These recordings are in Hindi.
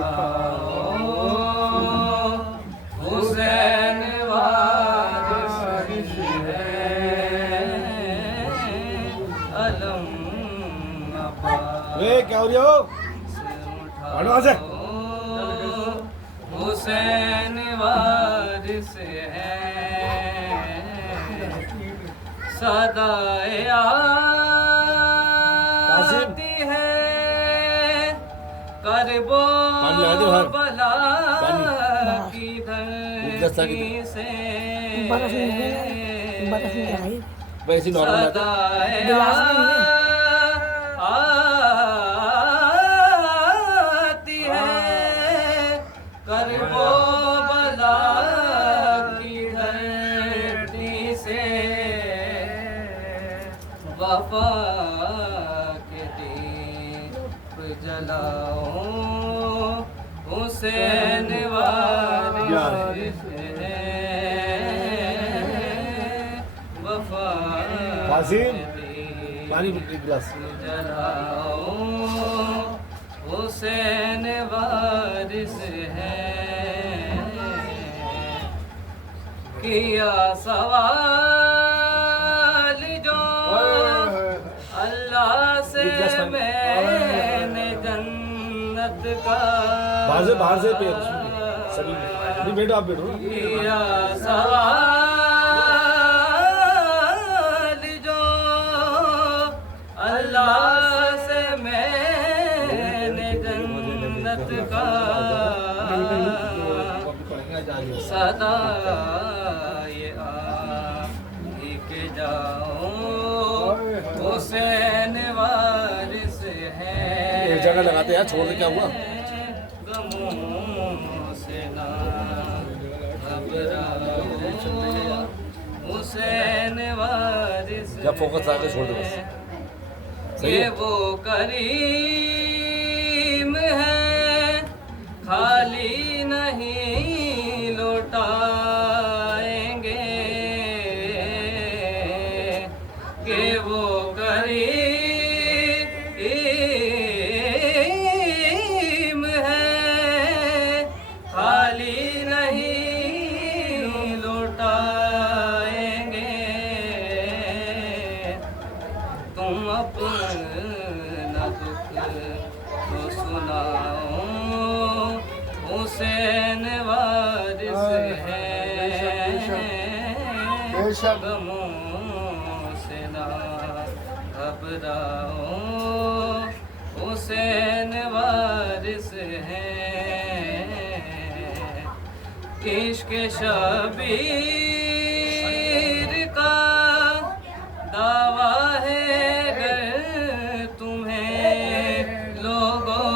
खाओ हुसैन वारिस है अलम वे क्या हो रही हो? हुसैन वारिस है सदाए आती है करबो बला की धरती से सदाए आती है करबो बला की धरती से वफा के दीप जलाओ हुसैन वारिस है वफा कासिम, के दीप पानी एक गिलास। जलाओ हुसैन वारिस है किया सवाल जो अल्लाह से मैंने जन्नत का बाहर से पे सभी नहीं बैठो आप बैठो किया सवाल जो अल्लाह से मैंने जन्नत का सदा ये आही के जाओ हुसैन वारिस है एक जगह लगाते यार छोड़ दे क्या हुआ गमों से ना घबराओ हुसैन वारिस जब फोकस आके छोड़ दो बस सही ये है? वो करीम है खाली नहीं लौटाएंगे कि वो करीम है खाली नहीं लौटाएंगे तुम अपना दुख तो सुनाओ हुसैन वारिस है गमों से ना घबराओ हुसैन वारिस है इश्क शबीर का दावा है गर तुम्हें लोगों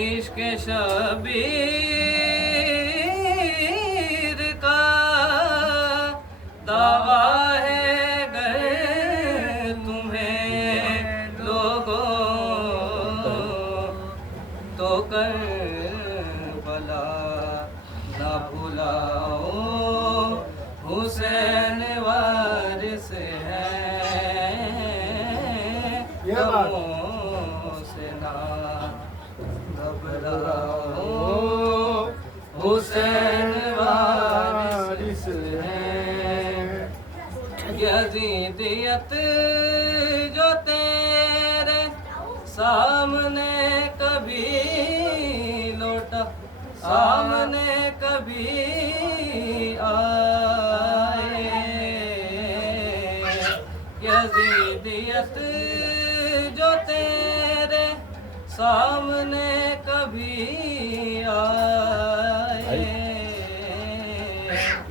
इश्क शबीर का दावा है गर तुम्हें लोगों तो कर बला ना भुलाओ हुसैन वारिस है गमों से ना घबराओ हुसैन वारिस है यजीदियत जो तेरे सामने कभी लौटा सामने कभी आए यजीदियत जो तेरे सामने कभी आए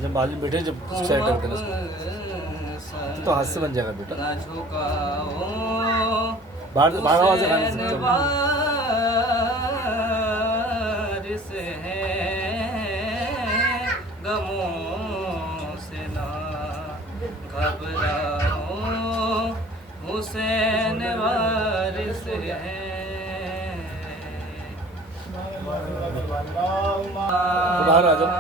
जब बाजू में बैठे जब सेट करते हैं तो हाथ से बन जाएगा बेटा ना झुकाओ बाहर आवाज है वारिस है गमों से ना घबराओ हुसैन वारिस है बाहर आ जाओ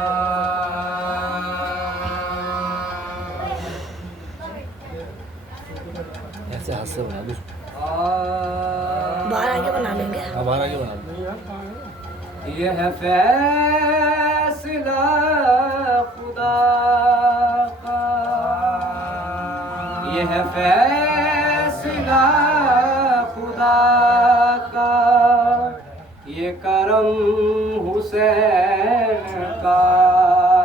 ऐसे हाथ से बना दो बाहर आके बना लेंगे। हाँ बाहर आके बना लो। यह फैसला खुदा का, यह फैसला खुदा का, ये करम हुसैन का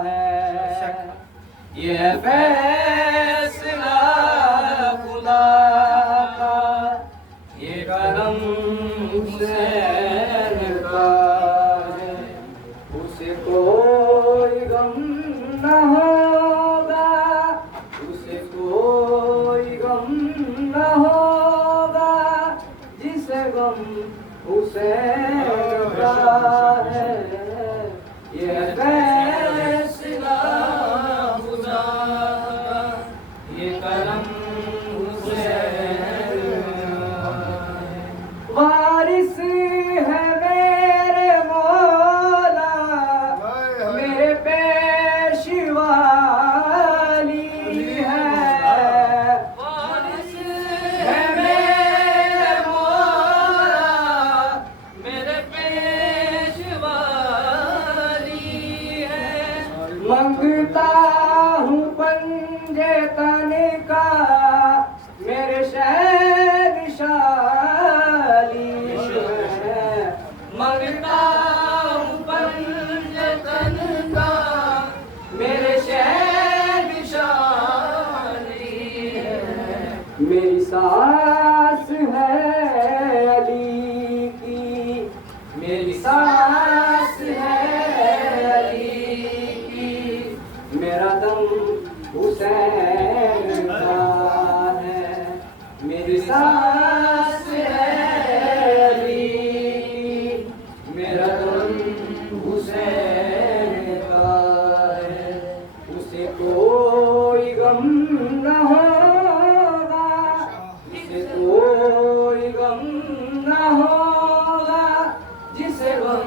है। यह फैसला खुदा का, ये करम हुसैन का है। उसे कोई गम न होगा, उसे कोई गम न होगा, जिसे गम हुसैन का है। ये फैसला खुदा का, ये करम हुसैन का है। वारिस है मेरे मौला, मेरे पेशवाली है। वारिस है मेरे मौला, मेरे पेशवाली है। मंगता हूँ पंजे तन का, मेरे शहंशाली है। मंगता हूँ पंजे तन का, मेरे शहंशाली है। मेरी सांस है अली की, मेरी सांस है अली की, मेरा दम हुसैन का है। मेरी सांस है अली की, मेरा दम हुसैन का है। उसे कोई गम न होगा, उसे कोई गम न होगा, जिसे गम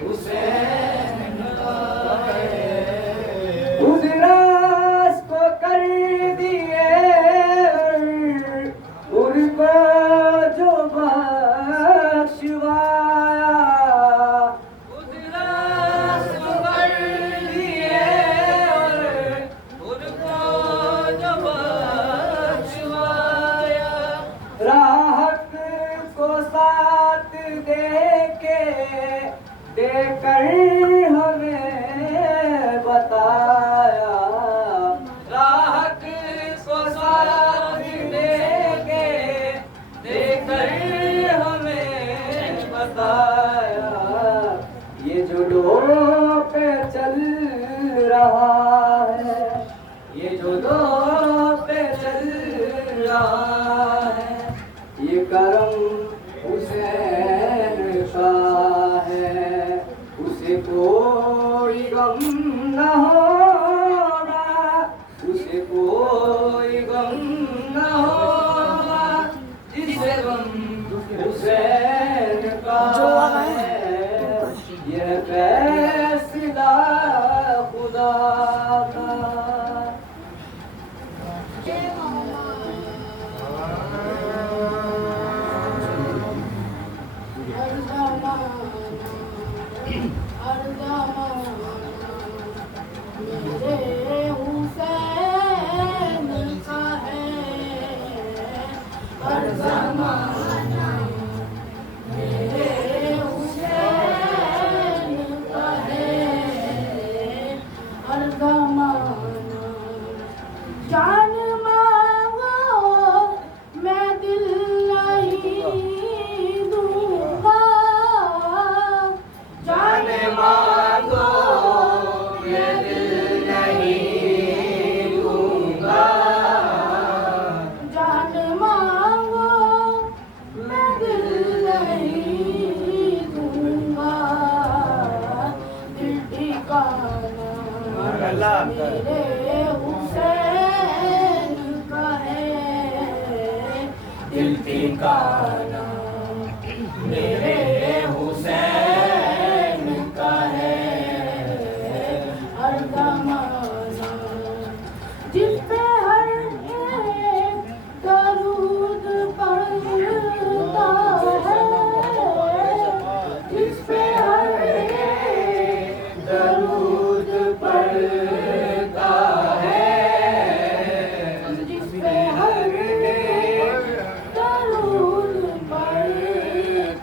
हुसैन का है। उस रास को कर दिए उनको जो बख्शवाया, उस रास को कर दिए उनको जो बख्शवाया। राहत को साथ देके देकर हमें बताया। राहत को साथ देके देकर हमें बताया। ये जो डोर पे चल रहा है, ये जो डोर पे चल रहा है, ये करम हुसैन का है। उसे कोई गम न होगा, उसे कोई गम न होगा, जिसे गम हुसैन का है। ये फैसला खुदा का। मेरे हुसैन का है हर ज़माना, मेरे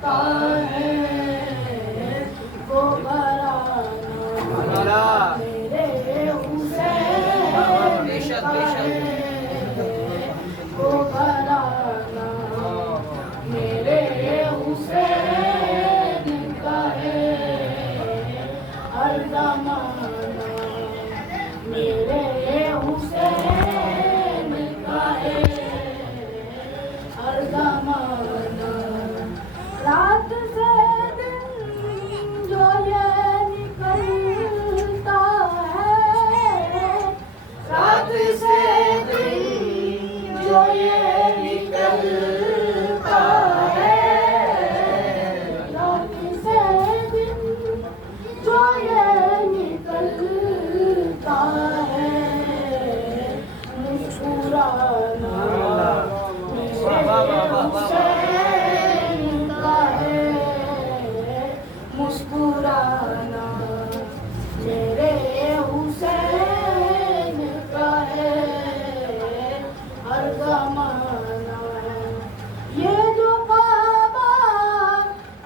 का है वो घराना मेरे हुसैन का है वो घराना मेरे हुसैन का है हर ज़माना मेरे हुसैन का है हर ज़माना रात से दिन जो ये निकलता है रात से दिन जो ये निकलता है रात से दिन जो ये निकलता है मुस्कुराना हुसैन का है मुस्कुराना मेरे हुसैन का है हर ज़माना ये जो काबा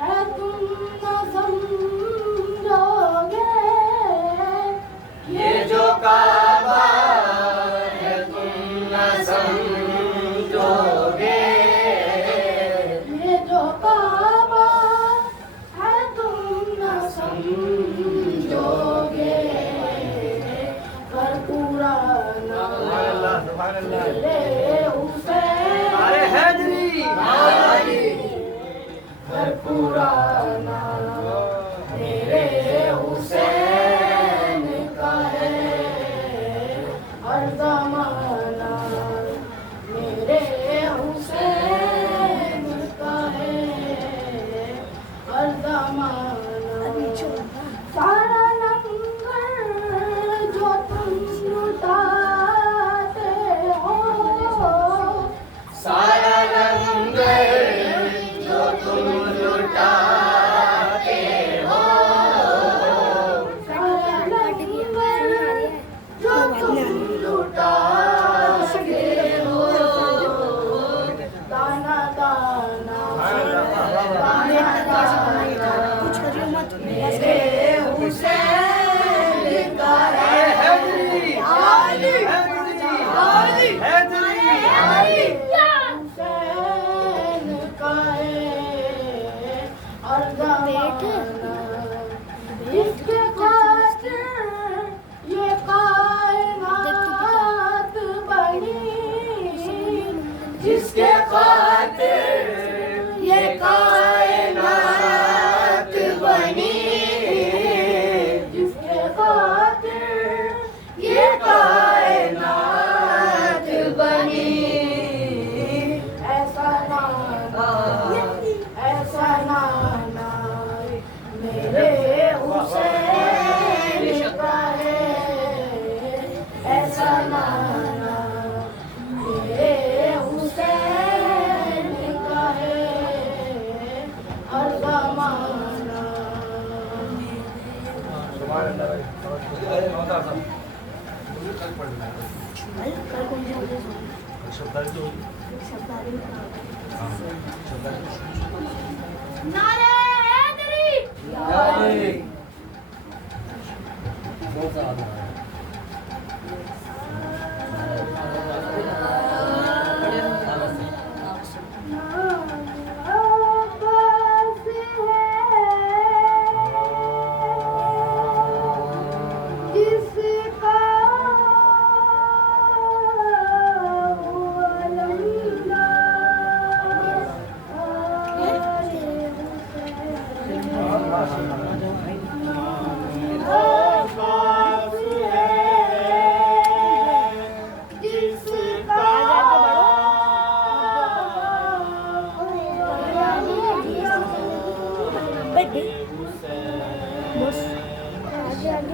है तुम न समझोगे ये जो काबा है तुम न समझोगे ये जो काबा है तुम न समझोगे पर पुराना मेरे हुसैन अरे हैदरी पर पुराना मेरे हुसैन का है हर ज़माना मेरे हुसैन का है हर ज़माना सारा लंगर जो तुम लुटाते हो सारा लंगर जो तुम लुटाते हो सारा लंगर जो तुम लुटाते हो दाना दाना दाना दाना मेरे हुसैन का है आली आली हुसैन का है और ज़माना जिसके खातिर ये कायनात बनी जिसके खातिर ये कायनात बनी जिसके खातिर ये कायनात बनी ऐसा नाना मेरे हुसैन का है ऐसा नाना मेरे हुसैन का है हर ज़माना नारे हैदरी आगे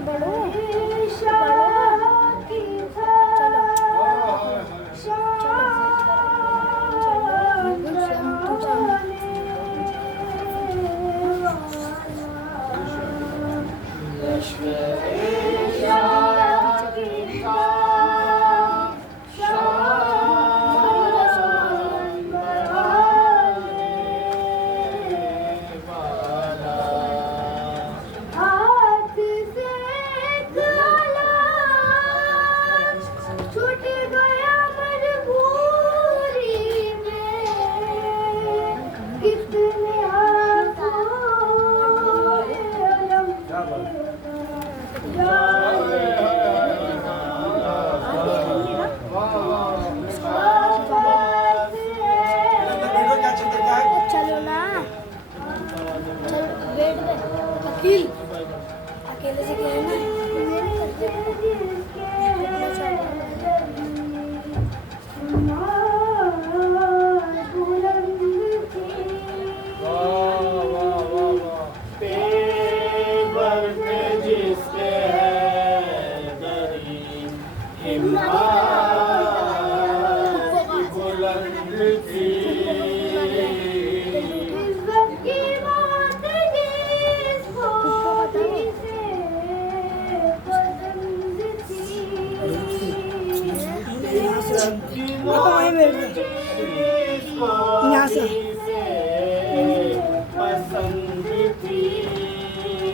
बढ़ो बैठ गए अकेले अकेले से खेलना यहाँ से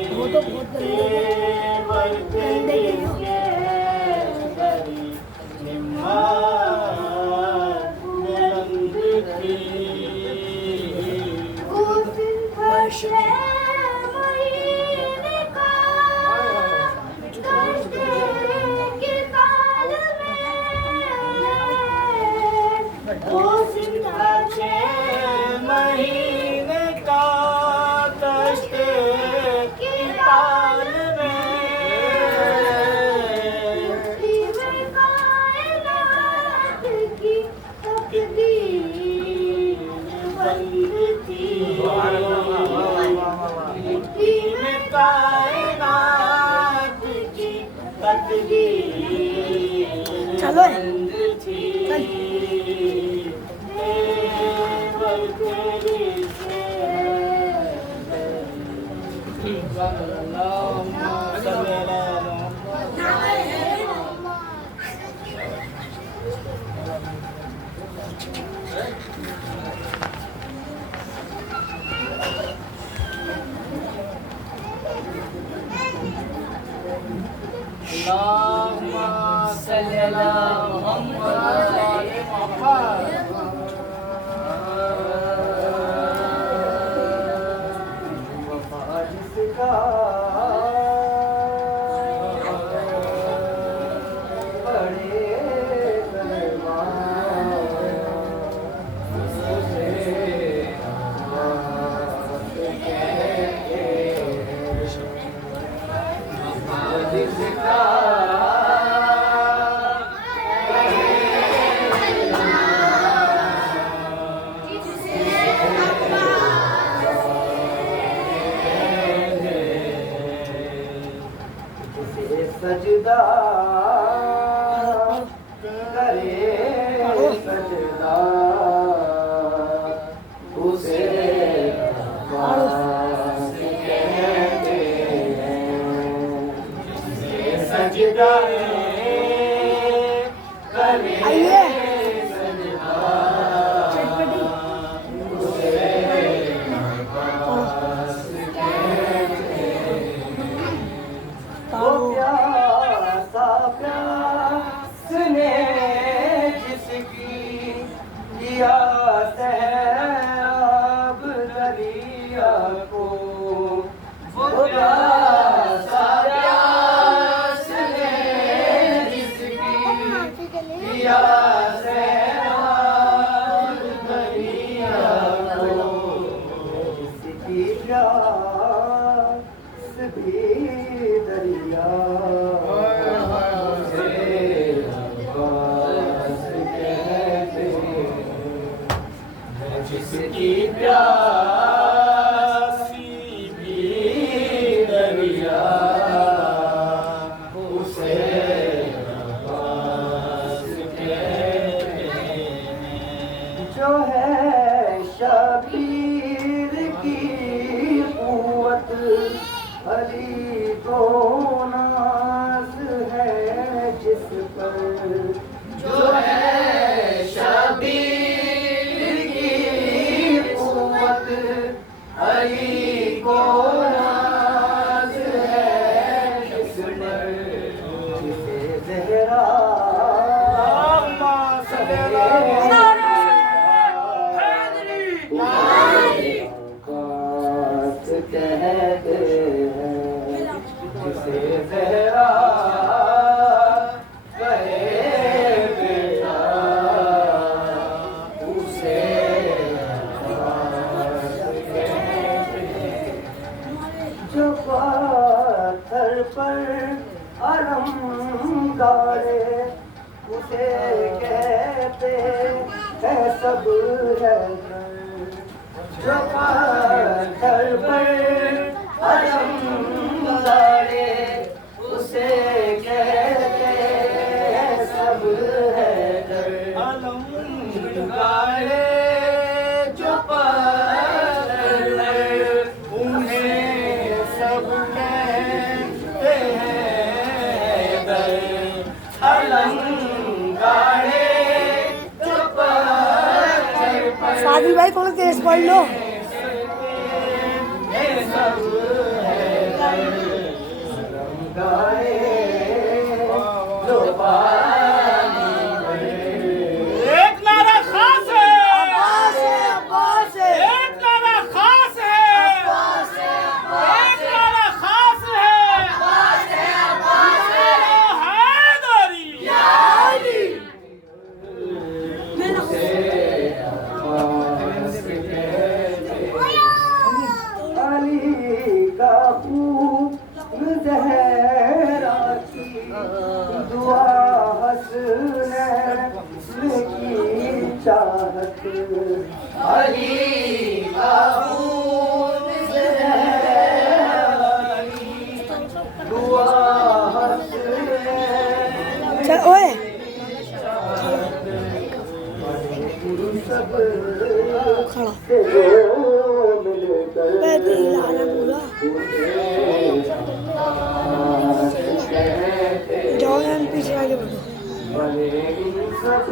वो तो बहुत गंदे महीने का कष्ट की ताल में कायनात की तकदीर चलो सजदा करे सजदा उसे कहते हैं सजदा करे सैराब दरिया को वो प्यासा प्यास ने जिसकी किया सैराब दरिया को जिसकी प्यास भी दरिया जिसकी प्यासी भी दरिया उसे नवाज कहते हैं जो है शबीर की कुव्वत अली को नाज है जिस पर जो है शबीर अली को नाज है जिस पर जिसे ज़हरा कहते हैं जिसे ज़हरा अलम गाड़े उसे कहते हैं सब है जो पत्थर पर अलम गाड़े उसे कहते हैं सब है अलम गाड़े जो पत्थर उन्हें सब कहते हैं अलम गाड़े जो पत्थर सादी भाई थोड़ा तेज पढ़ लो। सब है गाड़े जो पानी में। एक नारा खास है, अब्बास है, अब्बास है, एक नारा खास है, अब्बास है, एक नारा खास है, हैदरी। अली का खून ज़हरा की दुआ हसनैन की चाहत अली का खून ज़हरा की दुआ हसनैन चल ओए सब खड़ा से जो मिलकर पैदल हिलाना पूरा। जाओ यार पीछे आगे बढ़ो। बने इन सब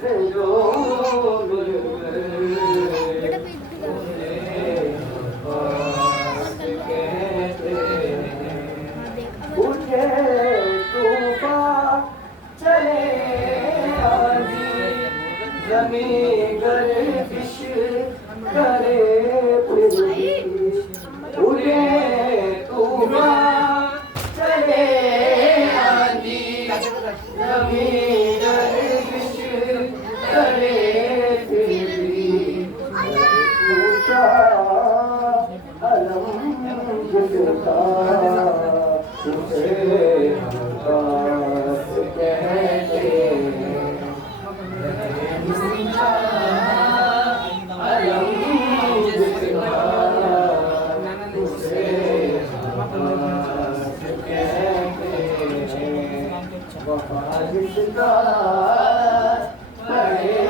से जो उठे तूफान चले आंधी जमीन गर्दिश करे फिर उठे तूफान चले आंधी जमीन गर्दिश करे फिर ऊंचा अलम जिसका उसे आकाश कहते हैं अलम जिसका उसे आकाश कहते हैं वफा जिसका पढ़े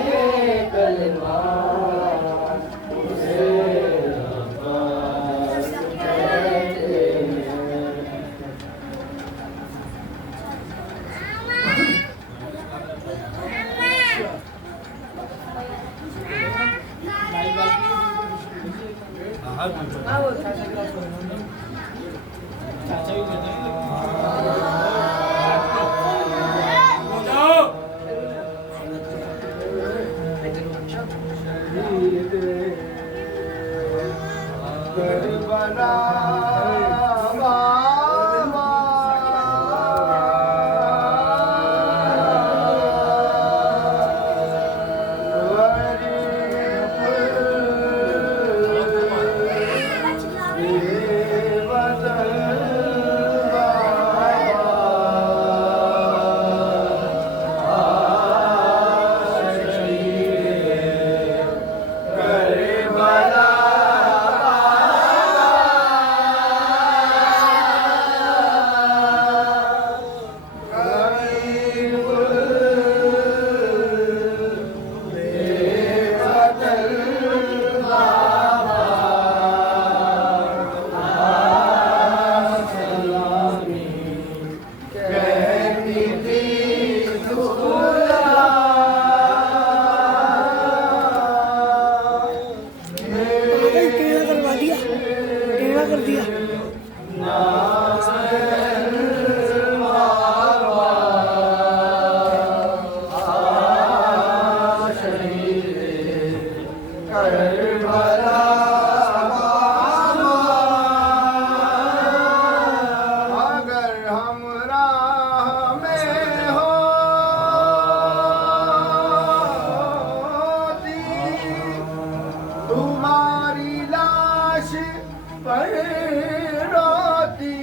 कलमा उसे आकाश कहते हैं। करबला कर दिया। अगर हम राह में होती तुम्हारी लाश पर रोती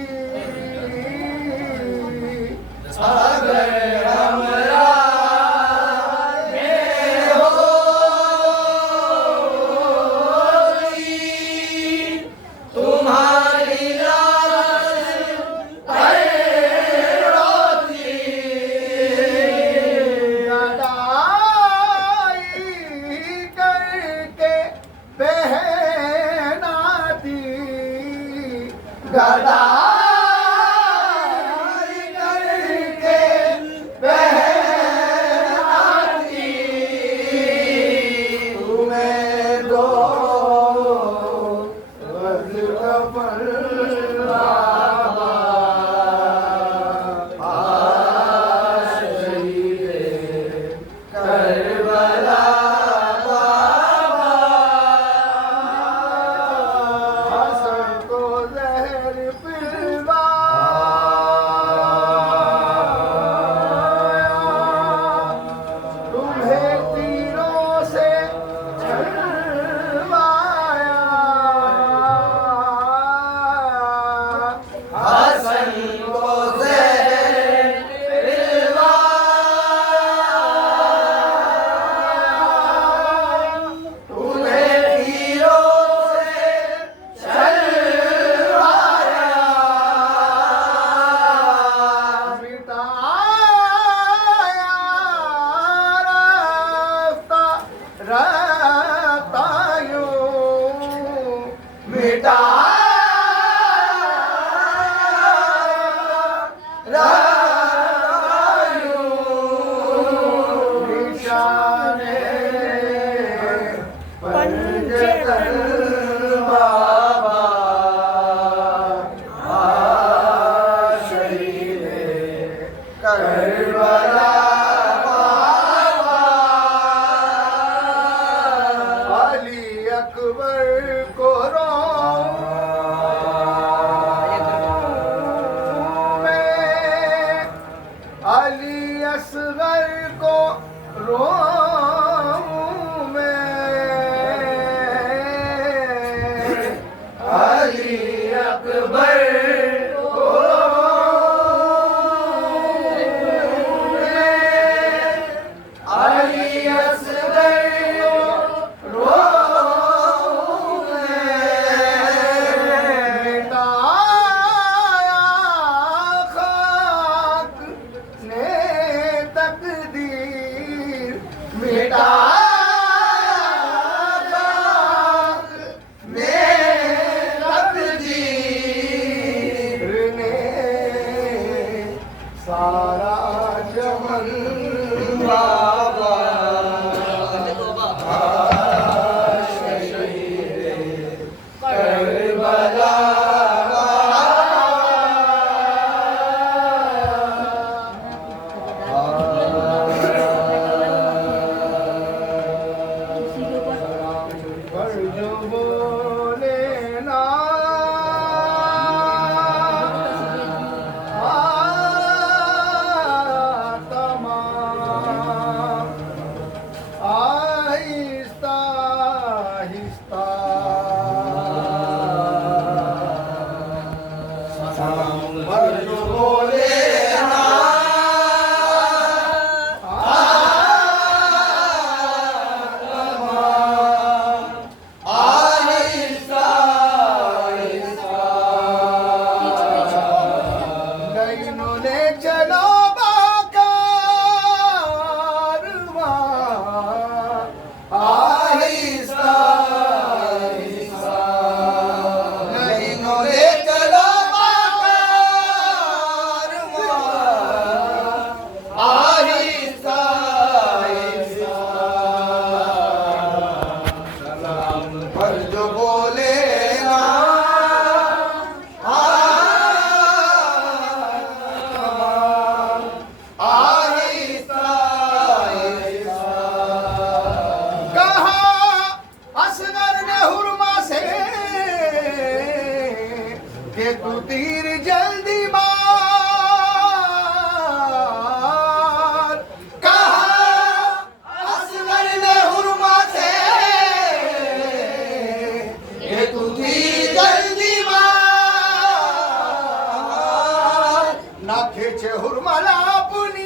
हुरमला पुनी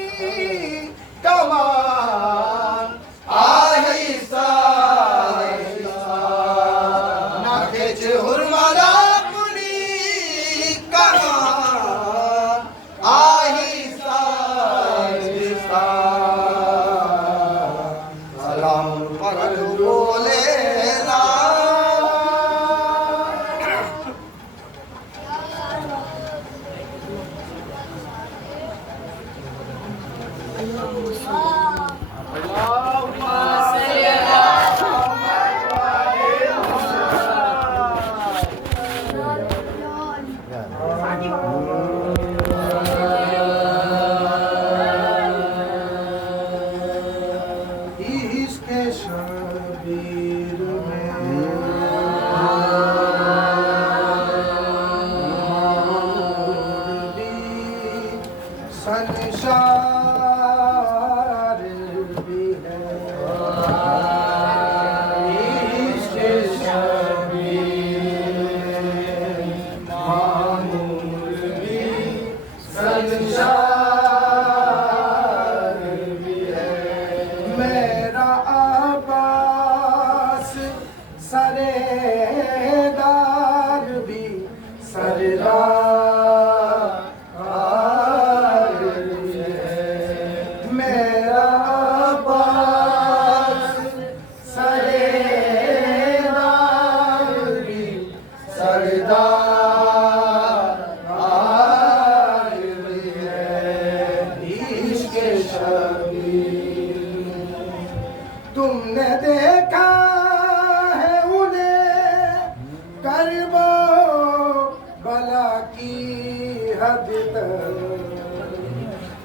हद तक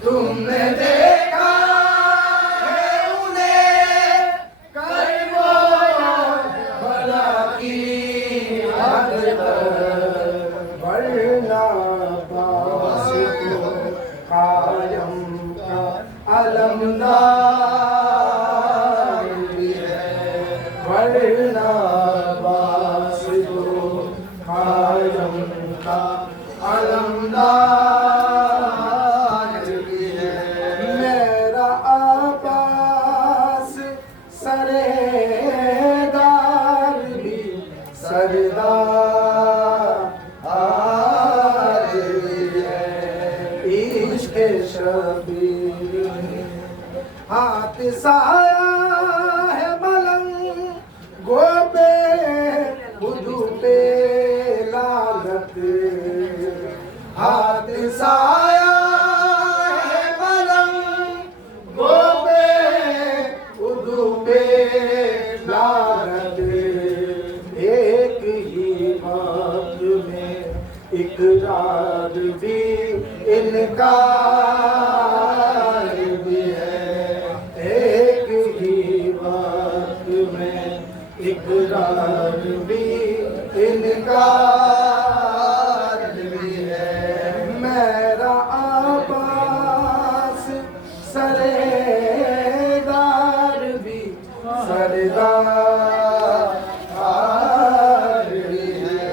तुमने देखा है उन्हें करवो भला की हद तक वरना पास को कायम का अलमदार भी है वरना पास को कायम का अलमदार भी है मेरा आबास सरेदार भी सरदार भी है इश्क शबीर हाथ साया है मलंग गोबे बुधु पे लालत हाथ साया है मलंग गोबे बुधु पे लालत एक ही वक्त में इकरार भी इनकार भी है एक ही वक्त में इकरार भी इनकार भी है मेरा आबास सरेदार भी सरदार भी है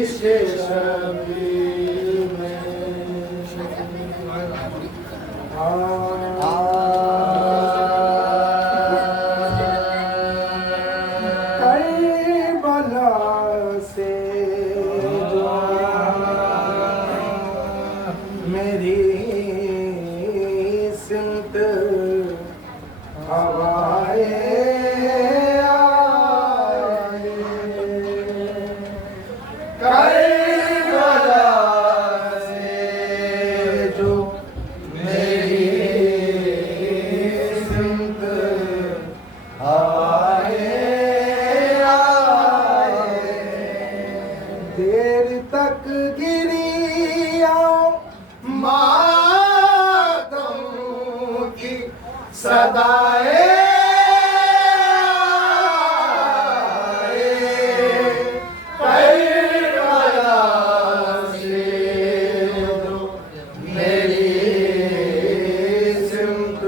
इश्क शबीर में करबला से जो मेरी सिमत हवाए आए करबला से जो मेरी सिमत हवाए आए देर तक गिरी आओ मातम की सदाए करबला से जो मेरी सिमत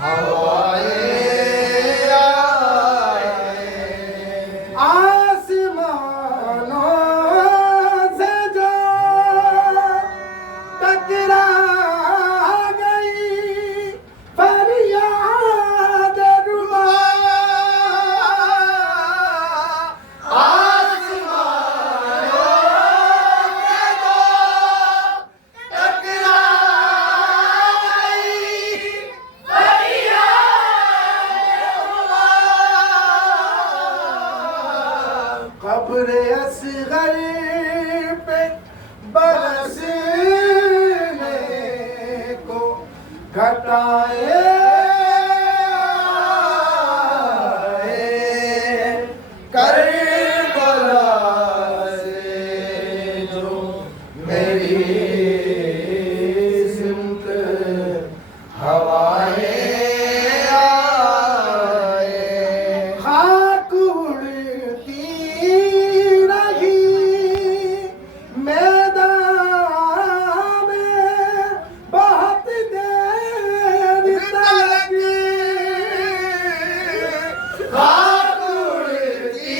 हवाए आए आसमानों से जो टकरा गई फरियाद रुबा आसमानों से जो टकरा गई कब्र असगर पे बरसने को घटाए करबला से जो मेरी सिमत हवाए आए खाक उड़ती रही मैदान में बहुत देर तक खाक उड़ती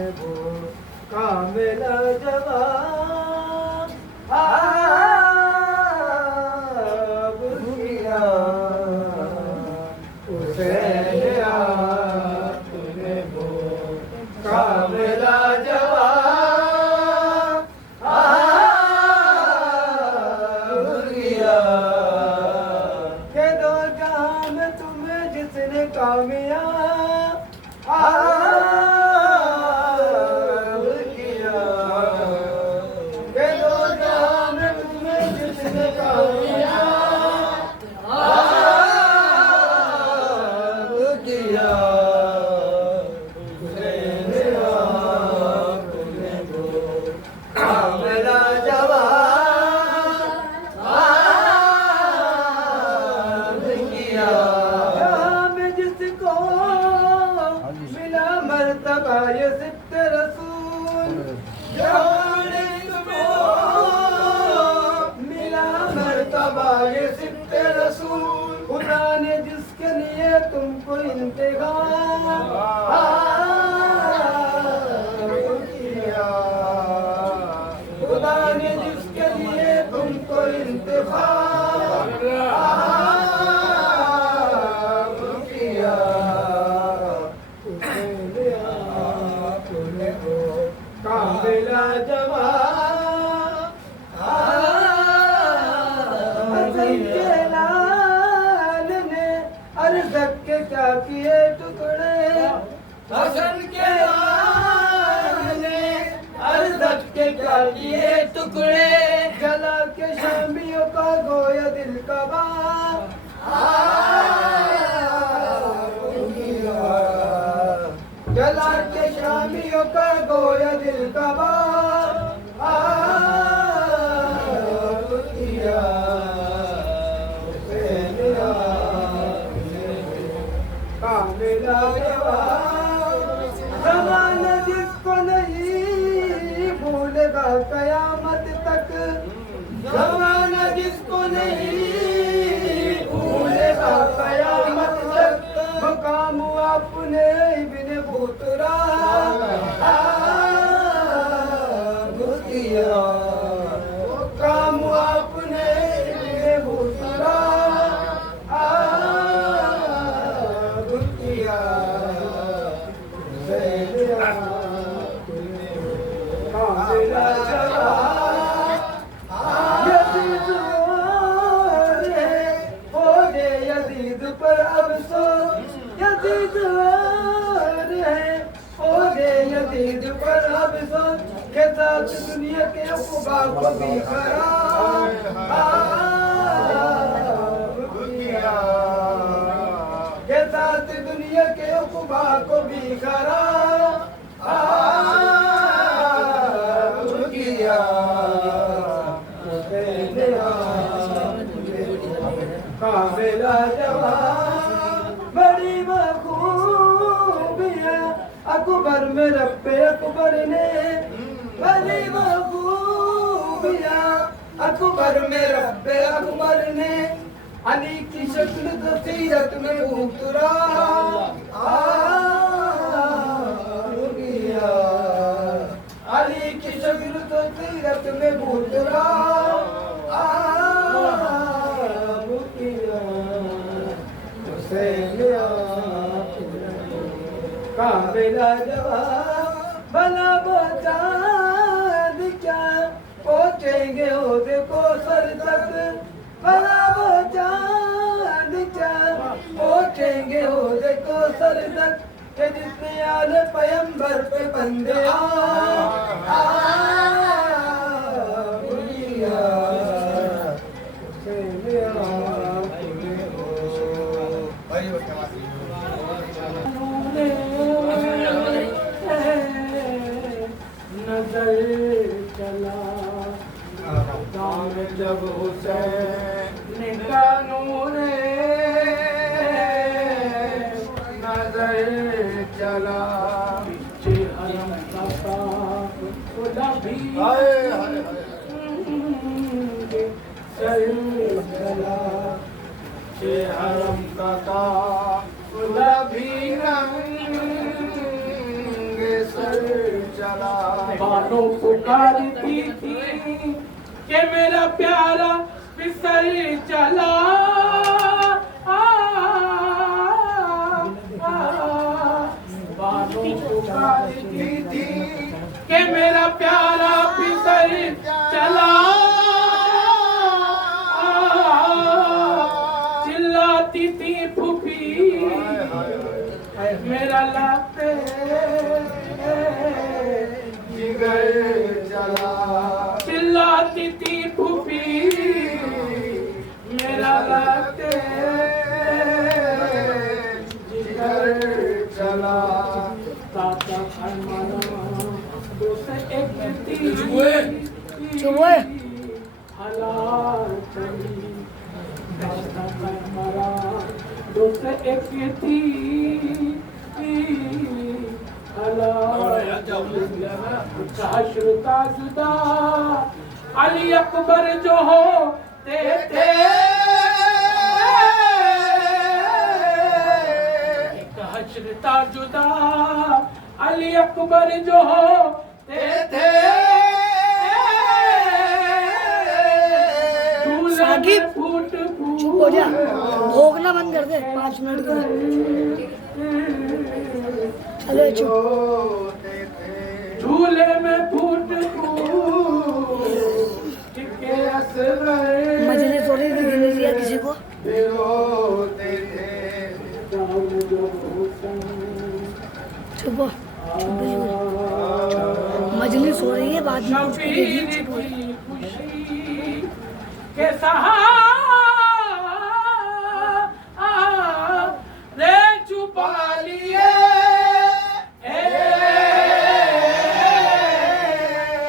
तूने वो कामिला जवाब किया हुसैन तूने वो कामिला जवाब किया के दो जहां में तुम्हें जिसने कामयाब किया के दो जहां में तुम्हें जिसने कामयाब किया हुसैन तूने वो कामिला जवाब किया जहां में जिसको मिला मर्तबा ये सिद्ध रसूल जहां जिसको मिला मर्तबा ये सिद्ध रसूल खुदा ने जिसके लिए तुमको इंतखाब किया खुदा ने जिसके लिए तुमको इंतखाब किया तूने वो कामिला जवाब हसन के लाल ने अरज़क के क्या किए टुकड़े हसन के लाल ने अरज़क के क्या किए टुकड़े जला के शामियों का गोया दिल का बाग जला के शामियों का गोया दिल का बाग किया कामिला जवाब ज़माना जिसको नहीं भूलेगा कयामत तक ज़माना जिसको नहीं भूलेगा कयामत तक मकाम अपने इब्ने बूतरा किया मकाम अपने इब्ने बूतरा किया कामिला जवाब यजीद रे हो गए यजीद पर अफसोस यजीद रे हो गए यजीद पर अफसोस के साथ दुनिया के उक़बा को भी खराब किया के साथ दुनिया के उक़बा को भी खराब किया कामिला जवाब बड़ी बखूबियाँ अकबर में रब्बे अकबर ने बड़ी बखूबियाँ अकबर में रब्बे अकबर ने अली की शक्ल तो सीरत में उतरा किया अली की शक्ल तो सीरत में उतरा किया हुसैन कामिला जवाब भला बचा क्या पहुँचेंगे ओहदे को सर तक भला बचा क्या पहुँचेंगे ओहदे को सर तक के जितने आले पैगंबर पे बंदे नजर चला जब हुसैन का नूर नजर चला पीछे हरम का खुदा भी चल चला पीछे हरम का खुदा भी रंग सर चला बानों पुकारती थी कि मेरा प्यारा फिसल चला बानों पुकारती थी कि मेरा प्यारा फिसल चला चिल्लाती थी फूफी मेरा लाते जिगर चला चिल्लाती थी फूफी मेरा लाते जिगर चला ताता हमारा दोस्त एक थी चुप हलाल चली ताता हमारा दोस्त एक थी हशरता जुदा अली अकबर जो होते थे हशरता जुदा अली अकबर जो होते थे साकिब, फूट चुप हो जा भोगना बंद कर दे 5 मिनट के लिए चलो चुप रोते थे झूले में फूट के असर मजलिस हो रही थी गिने दिया किसी को रोते थे चुप हो मजलिस हो रही है बाद में कुछ शबीर करेगी, की चुप हो जा। खुशी के सहारे छुपा लिए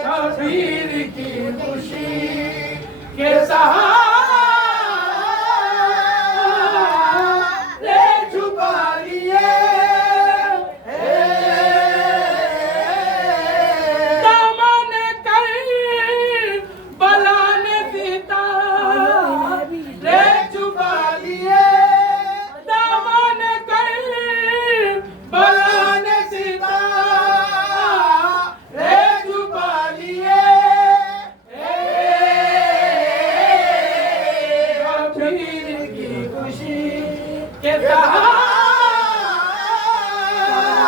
शबीर की खुशी के सहारे छुपा लिए दामन कर बलान सीता रे छुपा लिए दामन कर बलान सीता रे छुपा लिए शबीर की खुशी के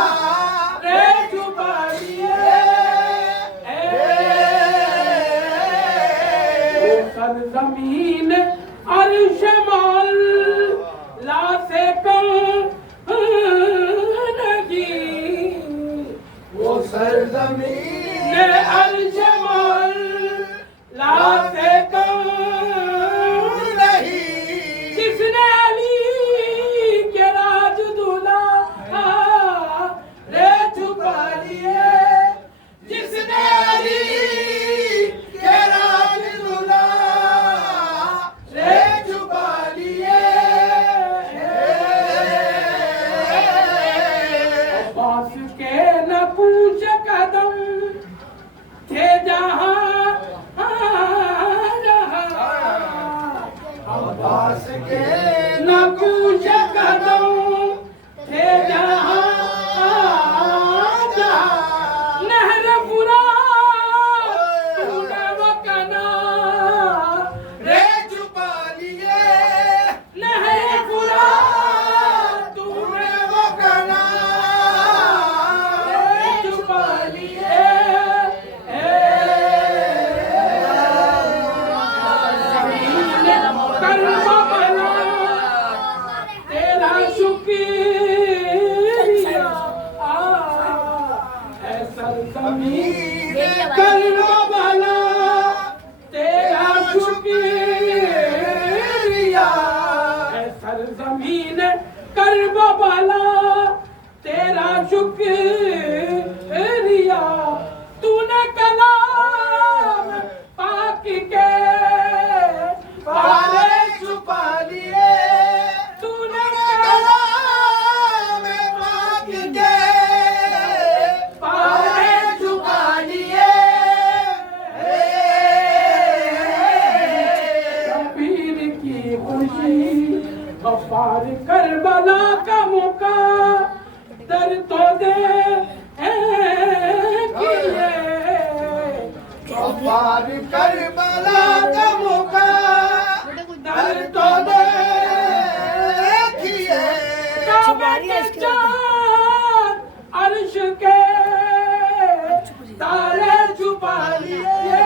सहारे छुपा लिए सरजमीन अर्श माल ला से कम नहीं वो सरजमीन अर्श माल ला से कम नहीं जिसने अली के राज दूल्हा रे छुपा लिए जिसने अली के राज दूल्हा रे छुपा लिए अब्बास के न पूछ कदम थे जहाँ अब्बास के न पूछ कदम थे जहाँ नहर बुरा वकना रे छुपा लिए नहर बुरा तूने वो कना छुपा लिए कर्म बना तेरा शुक्रिया है सरजमीन कर्म बना तेरा शुक्रिया है सरजमीन कर्म बना तेरा शुक्रिया तूने कलाम पाक के पारे छुपा लिए तूने कलाम पाक के पारे छुपा लिए शबीर की खुशी गफ्फार करबला का मौका दर तो दे कि पार करबला का मौका दर तो देखिए काबे के चांद अर्श के तारे छुपा लिए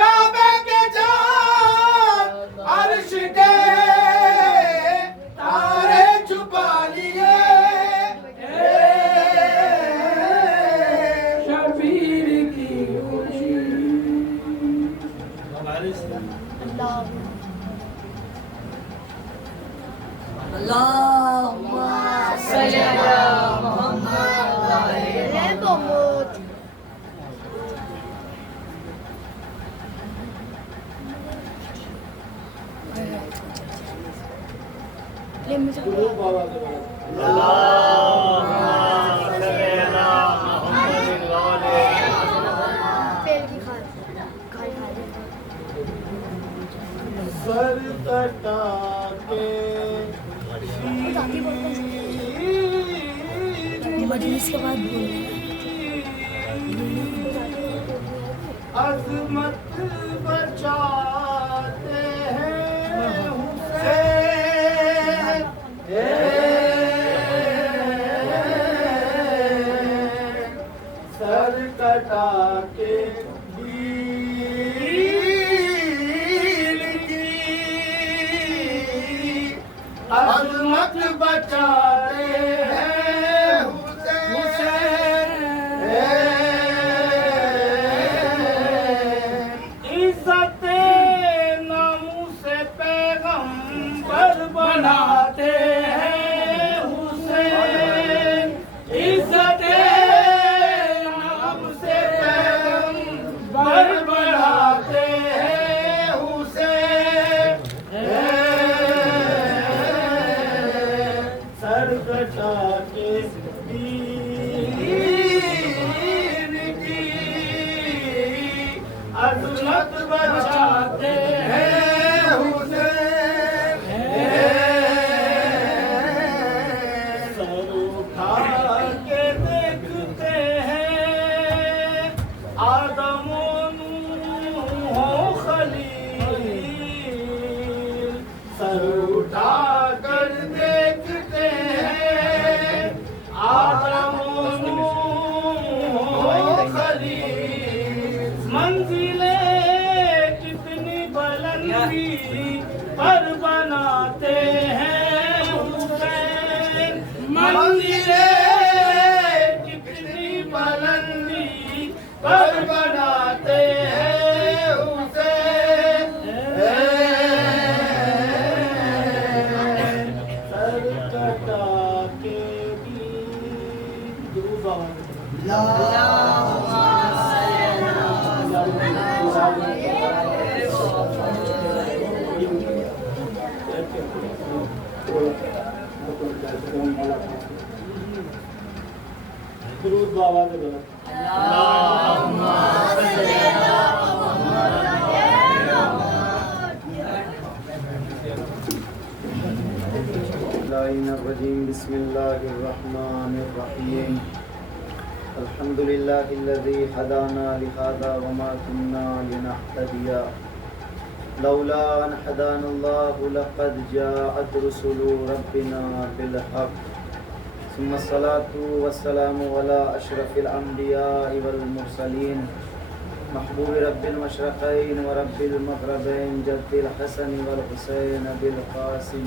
काबे के चांद अर्श के तारे छुपा लिए शबीर की खुशी सर कटा के मजलिस के बाद बोलना अजमत बचाते हैं सर कटा के दीन की अजमत बचाते हैं हुसैन इज्जत नामों से पैगंबर बनाते हैं हुसैन इज्जत नाम से पैगंबर बनाते हैं हुसैन सर कटा के दीन की अजमत बचाते हैं हुसैन सर उठा के देखते हैं आदम व नूह खलील सर उठा कर देखते हैं आदम व नूह खलील मंजिलें कितनी बुलंदी पर बनाते हैं हुसैन मंजिलें कितनी बुलंदी पर बनाते हैं हुसैन सर कटा के भी दुरूद बाबा के बोलो बिस्मिल्लाहिर्रहमानिर्रहीम अल्हम्दुलिल्लाहिल्लज़ी हदाना लिहादा वमा कुन्ना लिनहतदिया लौला अन हदानल्लाहु लक़द जाअत रुसुलु रब्बिना बिलहक़ सुम्मा सलातु वस्सलामु अला अशरफिल अंबिया'i वल मुरसलीन महबूब रब्बिल मशरक़ैन व रब्बिल मग़रबैन जद्दिल हसन वल हुसैन बिल क़ासिम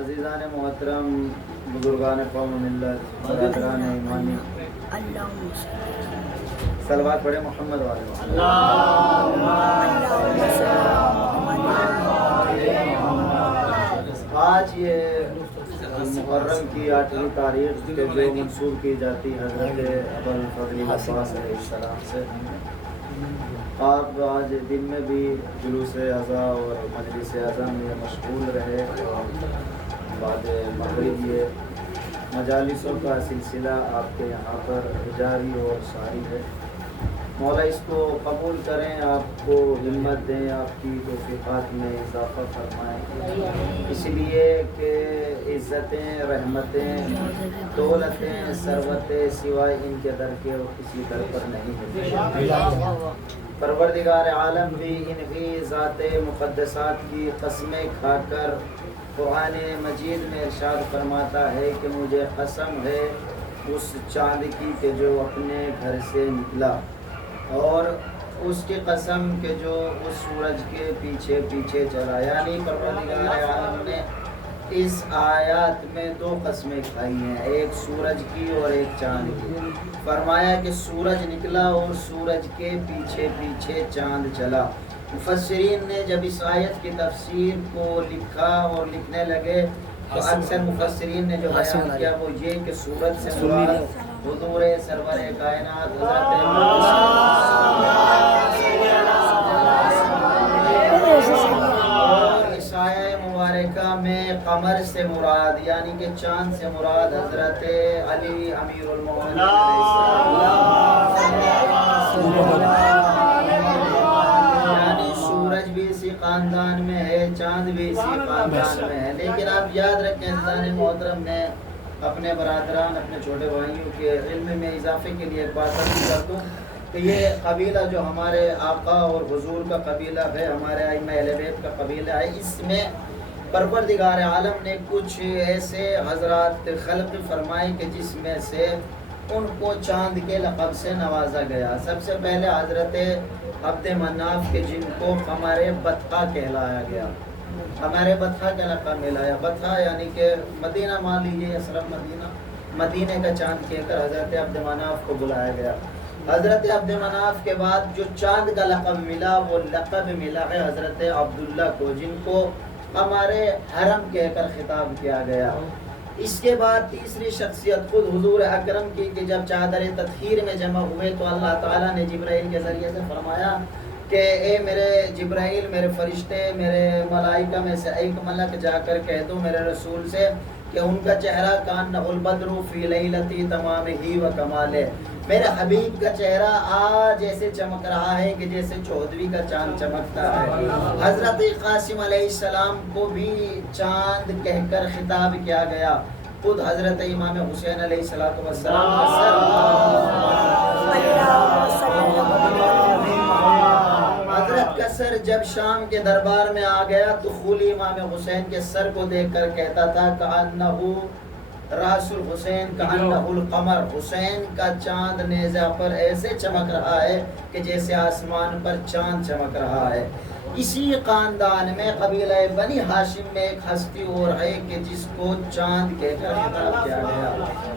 अज़ीज़ान मोहतरम बुजुर्गान कौम मिल्लत बरदरान ईमानी सलवात पढ़े मोहम्मद वाले आज ये मुहर्रम की 8वीं तारीख के जो मंसूब की जाती है हज़रत अबुल फज़ल अब्बास अलैहिस्सलाम से, आप आज दिन में भी जुलूस अज़ा और मजलिस अज़ा में मशगूल रहे और बाद मगरिब ये मजालिसों का सिलसिला आपके यहाँ पर जारी और सारी है। मौला इसको कबूल करें, आपको हिम्मत दें, आपकी तौफ़ीक़ात में इजाफ़ा फरमाएँ, इसलिए कि इज़्ज़तें, रहमतें, दौलतें, सरवतें सिवाय इनके दर के और किसी दर पर नहीं है। परवरदिगार आलम भी इन्हीं ज़ाते मुक़द्दसात की कसमें खाकर कुरान मजीद में इरशाद फरमाता है कि मुझे कसम है उस चाँद की कि जो अपने घर से निकला, और उसकी कसम के जो उस सूरज के पीछे पीछे चला। यानी परवरदिगार आलम ने इस आयत में दो कसमें खाई हैं, एक सूरज की और एक चाँद की। फरमाया कि सूरज निकला और सूरज के पीछे पीछे चाँद चला। मुफस्सिरीन ने जब इस आयत की तफसीर को लिखा और लिखने लगे तो अक्सर मुफस्सिरीन ने जो बयान किया वो ये कि सूरज से मुराद हुजूर सरवर कायनात और इस आयत मुबारका में कमर से मुराद यानी कि चांद से मुराद हजरत अली अमीरुल मोमिनीन यानी सूरज भी इसी खानदान में है, चांद भी इसी खानदान में है। लेकिन आप याद रखें इंसान मोहतरम, मैं अपने बरादरान, अपने छोटे भाइयों के इल्म में इजाफे के लिए एक बात कर दूँ कि ये कबीला जो हमारे आका और हुजूर का कबीला है, हमारे आइम्मा अहले बैत का कबीला है, इसमें परवरदिगार आलम ने कुछ ऐसे हजरात खल्क़ फरमाए कि जिसमें से उनको चांद के लक़ब से नवाजा गया। सबसे पहले हजरत अब्द मनाफ के जिनको कमर बत्ता कहलाया गया, हमारे बत्ता का लक़ब मिलाया। बत्ता यानी कि मदीना मान लीजिए, असलम मदीने का चांद कहकर हज़रत अब्द मनाफ को बुलाया गया। हज़रत अब्द मनाफ के बाद जो चांद का लक़ब मिला वो लक़ब मिला है हज़रत अब्दुल्ला को, जिनको हमारे हरम कहकर खिताब किया गया। इसके बाद तीसरी शख्सियत खुद हुजूर अकरम की कि जब चादर तत्हीर में जमा हुए तो अल्लाह ताला ने जिब्राइल के ज़रिए से फरमाया कि ए मेरे जिब्राइल, मेरे फरिश्ते, मेरे मलाइका में से एक मलक जाकर कह दो मेरे रसूल से कि उनका चेहरा कान्नहुल बद्रु फी लैलती तमामिही व कमाले, मेरे हबीब का चेहरा आज ऐसे चमक रहा है कि जैसे 14वीं का चांद चमकता है। हजरत कासिम अलैहिस्सलाम को भी चांद कहकर खिताब किया गया। खुद हजरत इमाम हुसैन अलैहिस्सलातु वस्सलाम का सर हजरत का सर जब शाम के दरबार में आ गया तो खूली इमाम हुसैन के सर को देखकर कहता था कअन्नहु रासुल हुसैन कअन्नहुल कमर, हुसैन का चांद नेज़ा पर ऐसे चमक रहा है कि जैसे आसमान पर चांद चमक रहा है। इसी खानदान में कबीला बनी हाशिम में एक हस्ती और है कि जिसको चांद कहकर खिताब किया गया,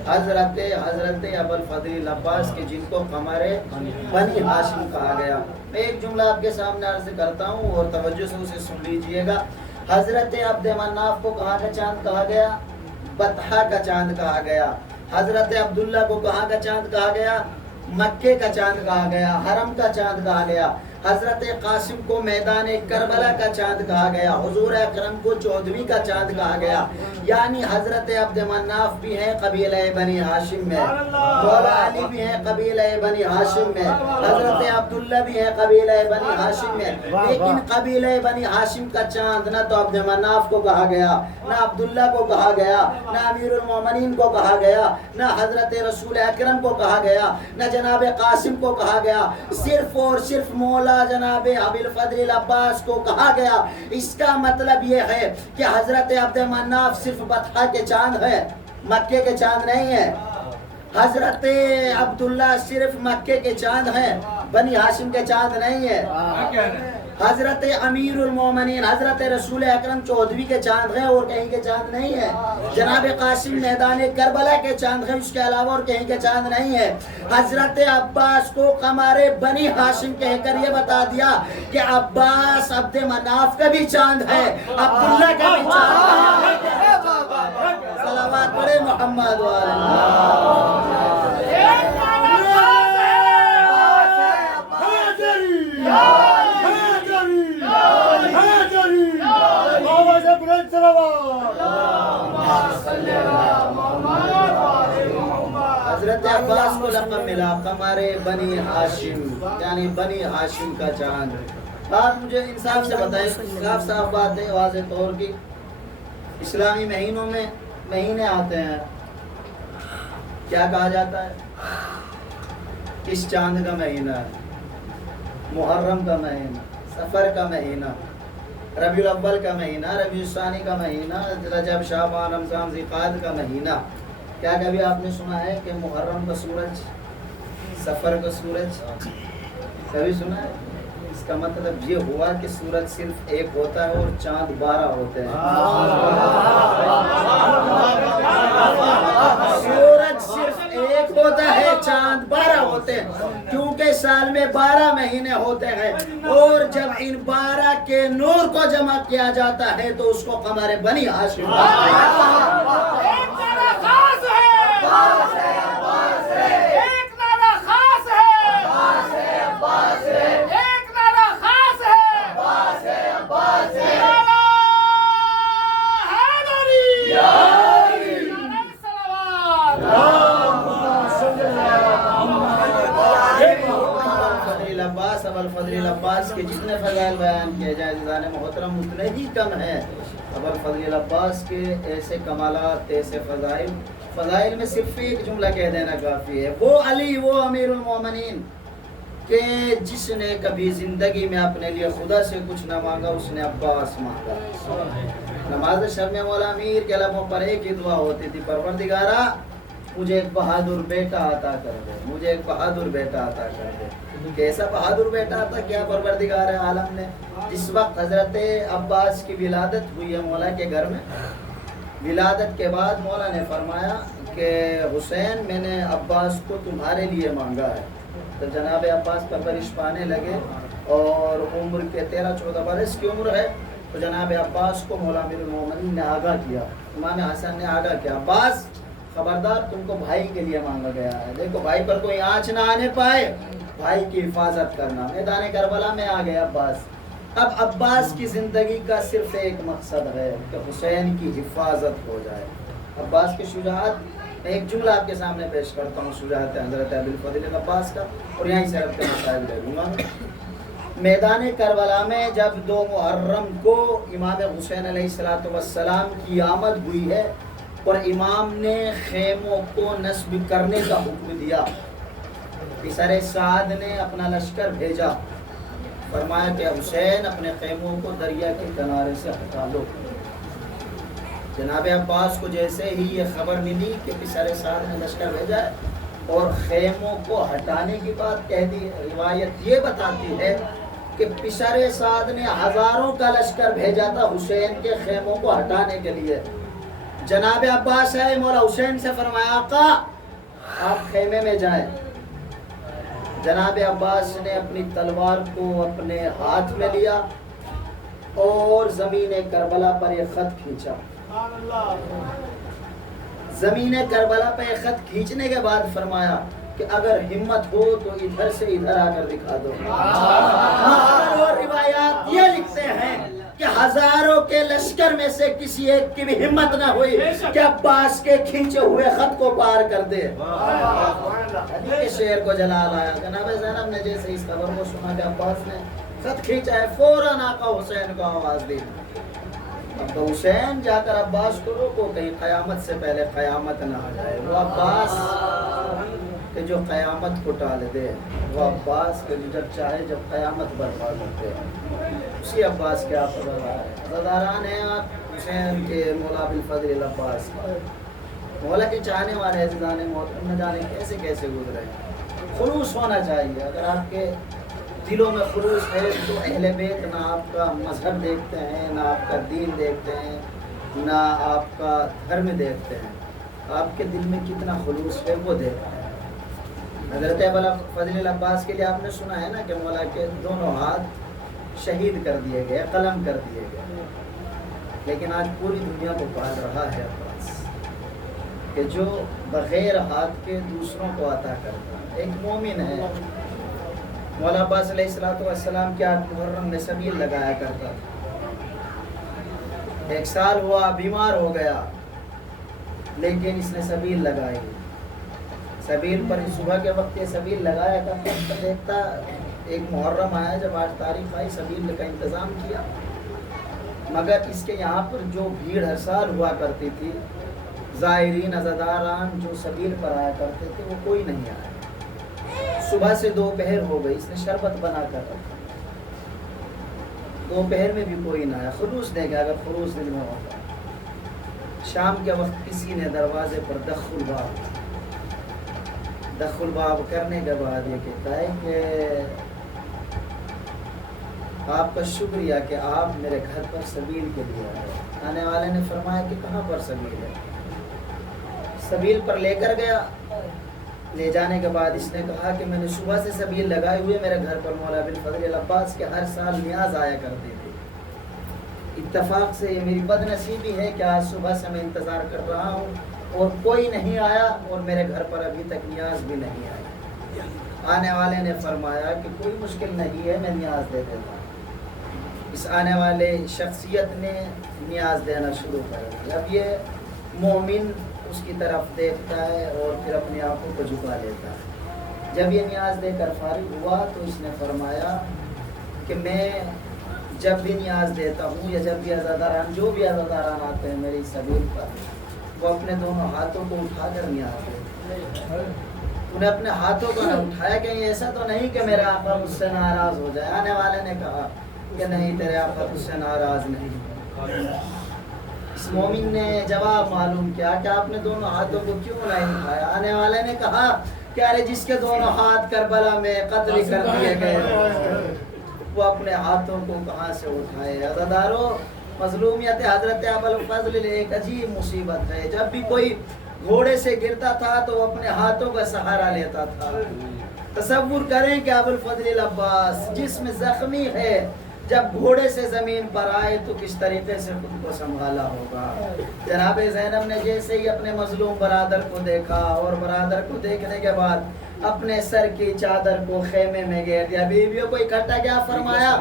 हजरत अबुल फज़ल अब्बास के जिनको कमर बनी हाशिम कहा गया। मैं एक जुमला आपके सामने अर्ज करता हूँ और तवज्जो से उसे सुन लीजिएगा। हजरत अब्द मनाफ को कहाँ का चांद कहा गया? बतहा का चांद कहा गया। हजरत अब्दुल्ला को कहाँ का चांद कहा गया? मक्के का चांद कहा गया, हरम का चांद कहा गया। हजरत कासिम को मैदान करबला का चांद कहा गया, हुजूर अकरम को 14वीं का चांद कहा गया। यानी हजरत अब्द मनाफ भी हैं कबीला बनी हाशिम में, मौला अली भी हैं कबीला बनी हाशिम में, हजरत अब्दुल्ला भी हैं कबीला बनी हाशिम में। लेकिन कबीला बनी हाशिम का चांद ना तो अब्द मनाफ को कहा गया, ना अब्दुल्ला को कहा गया, ना अमीरुल मोमिनीन को कहा गया, ना हजरत रसूल अकरम को कहा गया, ना जनाब कासिम को कहा गया। सिर्फ और सिर्फ मौला जनाब अबुल फज़ल अब्बास को कहा गया। इसका मतलब ये है कि हजरत अब्द मनाफ सिर्फ बतहा के चांद है, मक्के के चांद नहीं है। हजरत अब्दुल्ला सिर्फ मक्के के चांद है, बनी हाशिम के चांद नहीं है। हजरत अमीरुल मोमिनीन हजरत रसूल अकरम 14वीं के चांद है और कहीं के चांद नहीं है। जनाब कासिम मैदान करबला के चांद है, उसके अलावा और कहीं के चांद नहीं है। हजरत अब्बास को कमारे बनी हाशिम कहकर ये बता दिया कि अब्बास अब्द मनाफ का भी चांद है, अब्दुल्ला का भी चांद है। मोहम्मद व आले एक नारा खास हजरत अब्बास को लक़ब मिला कमरे बनी हाशिम, यानी बनी हाशिम का चांद। आप मुझे इंसाफ से बताएं, साफ साफ बात है वाज़ेह तौर की, इस्लामी महीनों में महीने आते हैं, क्या कहा जाता है? इस चांद का महीना है, मुहर्रम का महीना, सफ़र का महीना, रबीउल अव्वल का महीना, रबीउल सानी का महीना, रजब शाबान रमज़ान ज़िलक़ाद का महीना। क्या कभी आपने सुना है कि मुहर्रम का सूरज, सफ़र का सूरज? कभी सुना है? इसका मतलब ये हुआ कि सूरज सिर्फ एक होता है और चांद 12 होते हैं। सूरज सिर्फ एक होता है, चांद 12 होते हैं, क्योंकि साल में 12 महीने होते हैं और जब इन 12 के नूर को जमा किया जाता है तो उसको कमर बनी हाशिम। एक नारा खास है, एक नारा खास है, एक नारा खास है, नारा हैदरी, नारा सलावत। अबुल फजल अब्बास के जितने फज़ाइल बयान किए जाए ज़ाने मोहतरम उतने ही कम है। अबुल फजल अब्बास के ऐसे कमालात, ऐसे फ़ज़ाइल में सिर्फ एक जुमला कह देना काफ़ी है, वो अली, वो अमीरुल मोमिनीन के जिसने कभी ज़िंदगी में अपने लिए खुदा से कुछ न मांगा, उसने अब्बास मांगा। नमाज शब में मौला अमीर के लबों पर एक ही दुआ होती थी, परवरदिगारा मुझे एक बहादुर बेटा अता कर दे, मुझे एक बहादुर बेटा अता कर दे। कैसा बहादुर बेटा था, क्या परवरदिगार आलम ने जिस वक्त हजरत अब्बास की विलादत हुई है मौला के घर में, विलादत के बाद मौला ने फरमाया कि हुसैन मैंने अब्बास को तुम्हारे लिए मांगा है। तो जनाब अब्बास परवरिश पाने लगे और उम्र के 13-14 बरस की उम्र है, तो जनाब अब्बास को मौला अमीरुल मोमिनीन ने आगाह किया, इमाम हसन ने आगाह किया, अब्बास खबरदार तुमको भाई के लिए मांगा गया है, देखो भाई पर कोई आँच ना आने पाए, भाई की हिफाजत करना। मैदान करबला में आ गए अब्बास। अब अब्बास की ज़िंदगी का सिर्फ एक मकसद है कि हुसैन की हिफाजत हो जाए। अब्बास की शुजाअत, एक जुमला आपके सामने पेश करता हूँ, शुजाअत हज़रत अबुल फजल अब्बास का, और यहीं से रखते मसाइल ले लूँगा। मैदान करबला में जब 2 मुहर्रम को इमाम हुसैन अलैहिस्सलाम की आमद हुई है और इमाम ने खेमों को नस्ब करने का हुक्म दिया, पिसरे साद ने अपना लश्कर भेजा, फरमाया कि हुसैन अपने खेमों को दरिया के किनारे से हटा लो। जनाब अब्बास को जैसे ही ये खबर मिली कि पिसरे साद ने लश्कर भेजा है और खेमों को हटाने की बात कह दी, रिवायत ये बताती है कि पिसरे साद ने हज़ारों का लश्कर भेजा था हुसैन के खेमों को हटाने के लिए। जनाब अब्बास है मौला हुसैन से फरमाया, आका आप खेमे में जाएं। जनाब अब्बास ने अपनी तलवार को अपने हाथ में लिया और ज़मीन करबला पर एक ख़त खींचा। ज़मीन करबला पर एक ख़त खींचने के बाद फरमाया कि अगर हिम्मत हो तो इधर से इधर आकर दिखा दो। और रिवायात ये लिखते हैं कि हजारों के लश्कर में से किसी एक की भी हिम्मत न हुई कि अब्बास के खींचे हुए खत को पार कर दे। के शेर को जलाल आया। जनाब ज़ैनब ने जैसे इस खबर को सुना कि अब्बास ने खत खींचा है, फौरन आका हुसैन को आवाज दी। अब तो हुसैन जाकर अब्बास को रोको, कहीं क़यामत से पहले क़यामत ना आ जाए। वो अब्बास कि जो क़यामत को टाल दे, वो अब्बास के जब चाहे जब क़यामत बर्बाद होते हैं, उसी अब्बास के आप ज़दारान हैं आप हुसैन के मौला अबुल फजल अब्बास, मौला के चाहने वाले जाने मोहतरम न जाने कैसे कैसे गुजरे। खुलूस होना चाहिए। अगर आपके दिलों में खुलूस है तो अहले बैत ना आपका मजहब देखते हैं, ना आपका दीन देखते हैं, ना आपका धर्म देखते हैं, आपके दिल में कितना खुलूस है वो देखते हैं। हज़रत अबुल फजल अब्बास के लिए आपने सुना है ना कि मौला के दोनों हाथ शहीद कर दिए गए, कलम कर दिए गए, लेकिन आज पूरी दुनिया को पाल रहा है अब्बास। कि जो बगैर हाथ के दूसरों को अता करता है, एक मोमिन है। मौला अब्बास अलैहिस्सलाम क्या मुहर्रम में सबील लगाया करता था। एक साल हुआ बीमार हो गया, लेकिन इसने सबील लगाई। सबील पर सुबह के वक्त ये सबील लगाया करता, तो देखता एक मुहर्रम आया, जब 8 तारीख आई, सबील का इंतज़ाम किया, मगर इसके यहाँ पर जो भीड़ हर साल हुआ करती थी, ज़ाहिरीन अज़ादारान जो सबील पर आया करते थे, वो कोई नहीं आया। सुबह से दोपहर हो गई, इसने शरबत बना कर रखा, दोपहर में भी कोई ना आया। खुलूस देगा, अगर खुलूस दिल में होता। शाम के वक्त किसी ने दरवाजे पर दखुल बाब करने के बाद ये कहता है कि आपका शुक्रिया कि आप मेरे घर पर सबील के लिए आए। आने वाले ने फरमाया कि कहाँ पर सबील है? सबील पर लेकर गया। ले जाने के बाद इसने कहा कि मैंने सुबह से सबील लगाए हुए मेरे घर पर मौला बिन फजल अब्बास के हर साल नियाज आया करते थे। इत्तफाक से ये मेरी बदनसीबी है कि आज सुबह से मैं इंतज़ार कर रहा हूँ और कोई नहीं आया, और मेरे घर पर अभी तक नियाज भी नहीं आया। आने वाले ने फरमाया कि कोई मुश्किल नहीं है, मैं नियाज दे देता हूँ। इस आने वाले शख्सियत ने नियाज देना शुरू कर दिया। अब ये मोमिन उसकी तरफ देखता है और फिर अपनी आंखों को झुका लेता है। जब ये नियाज देकर फारिग हुआ तो इसने फरमाया कि मैं जब भी नियाज देता हूँ या जब भी अज़ादारान, जो भी अज़ादारान आते हैं मेरी सबील पर, वो अपने दोनों हाथों को उठाकर नियाज देते हैं। उन्हें अपने हाथों को न उठाया, कहीं ऐसा तो नहीं कि मेरे आका मुझसे नाराज़ हो जाए। आने वाले ने कहा कि नहीं, तेरे आका मुझसे नाराज़ नहीं। इस मोमिन ने जवाब मालूम किया कि आपने दोनों हाथों को क्यों नहीं उठाया? आने वाले ने कहा कि अरे जिसके दोनों हाथ करबला में कत्ल कर दिए गए, वो अपने हाथों को कहाँ से उठाए? अज़ादारों, मज़लूमियत हज़रत अबुल फज़ल एक अजीब मुसीबत है। जब भी कोई घोड़े से गिरता था तो वो अपने हाथों का सहारा लेता था। तसव्वुर करें कि अबुल फज़ल अब्बास जिस्म ज़ख्मी है, जब घोड़े से ज़मीन पर आए तो किस तरीके से खुद को संभाला होगा। जनाब ज़ैनब ने जैसे ही अपने मज़लूम बरादर को देखा और बरादर को देखने के बाद अपने सर की चादर को खेमे में घेर दिया। बीवियों को इकट्ठा क्या फरमाया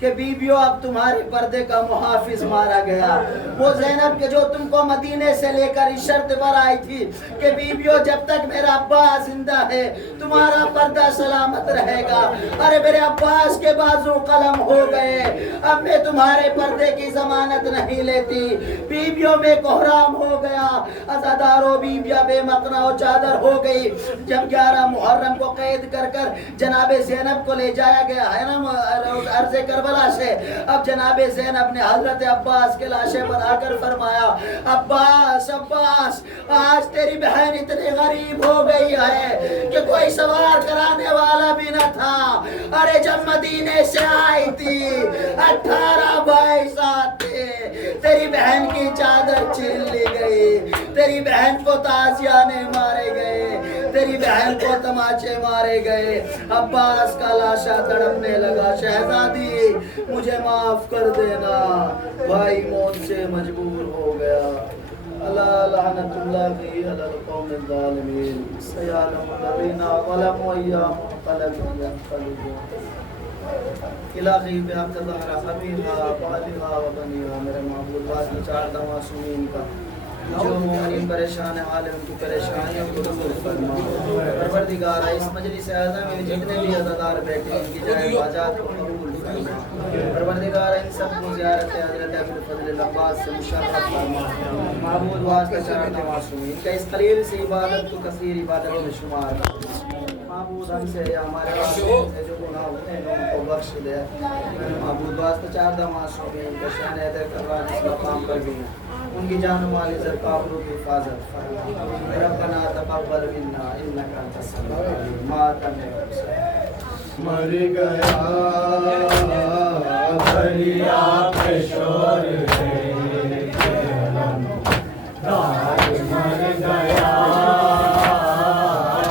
कि बीवियों, अब तुम्हारे पर्दे का मुहाफिज मारा गया। वो ज़ैनब के जो तुमको मदीने से लेकर इस शर्त पर आई थी कि बीवियों, जब तक मेरा अब्बास जिंदा है तुम्हारा पर्दा सलामत रहेगा। अरे मेरे अब्बास के बाजू कलम हो गए, अब मैं तुम्हारे पर्दे की जमानत नहीं लेती। बीवियों में कोहराम हो गया। अज़ादारों, बीवियां बेमकना और चादर हो गई। जब 11 मुहर्रम को कैद कर कर जनाबे ज़ैनब को ले जाया गया है ना अर्ज़े करबला से, अब जनाबे ज़ैनब ने हजरत अब्बास के लाशे पर आकर फरमाया, अब्बास अब्बास, आज तेरी बहन इतनी गरीब हो गई है कि कोई सवार कराने वाला भी न था। अरे जब मदीने से आई थी 18 भाई साथ थे, तेरी बहन की चादर छीन ली गई, तेरी बहन को ताजियाने मारे गए, तेरी बहन को तमाचे मारे गए। अब्बास का लाशा तड़पने लगा, शहजादी मुझे माफ कर देना, भाई मौत से मजबूर हो गया। अल्लाह लानतुल्लाहि अलल कौमिल ज़ालिमीन। सयअलमु लज़ीना ज़लमू अय्यामा यंक़लिबून। इलाही बिहक़ ज़हरा हबीबा वालिहा व बनिहा। मेरे महबूब वास्ते 4 मासूमीन का जो मोमिन परेशान है, आले उनकी परेशानियों को दूर फरमा। परवरदिगार, इस मजलिस आज़म में जितने भी अज़ादार बैठे हैं, इनकी जाए हाजात को कबूल फरमा। परवरदिगार, इन सबको ज़ियारत हज़रत अबुल फज़ल अब्बास से मुशर्रफ फरमा। महबूब वास्ते 4 मासूमीन का इस कलील से इबादत को कसीर इबादत में शुमार कर। महबूब हमसे हमारे से जो गुनाह होते हैं उनको बख्श दे। महबूब वास्ते 4 मासूमीन का शान अदा करवा इस मकाम पर भी उनकी जान माल इज़्ज़त काबरू की हिफाजत फरमा। रब्बना तक़ब्बल मिन्ना इन्नका अंतस समीउल अलीम। मातम मर गया दरिया पे शोर है, मर गया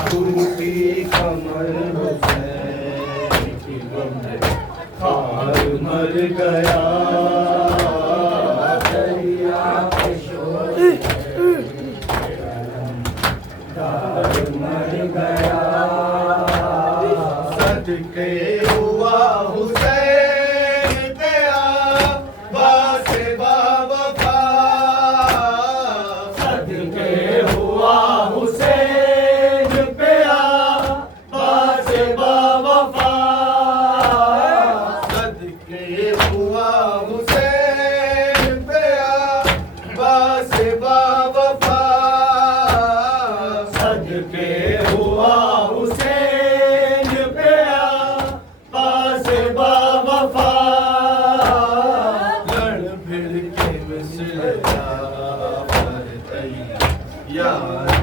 टूटी कमर हुसैन की गम हार मर गया दरिया पे शोर है। सदके हुआ हुसैन तेरा बासे बावफा सदके हुआ हुसैन तेरा बासे बावफा सदके हुआ हुसैन तेरा बासे बावफा सदके हुआ हुसैन तेरा बासे बावफा लड़ भिड़ के मिसल यार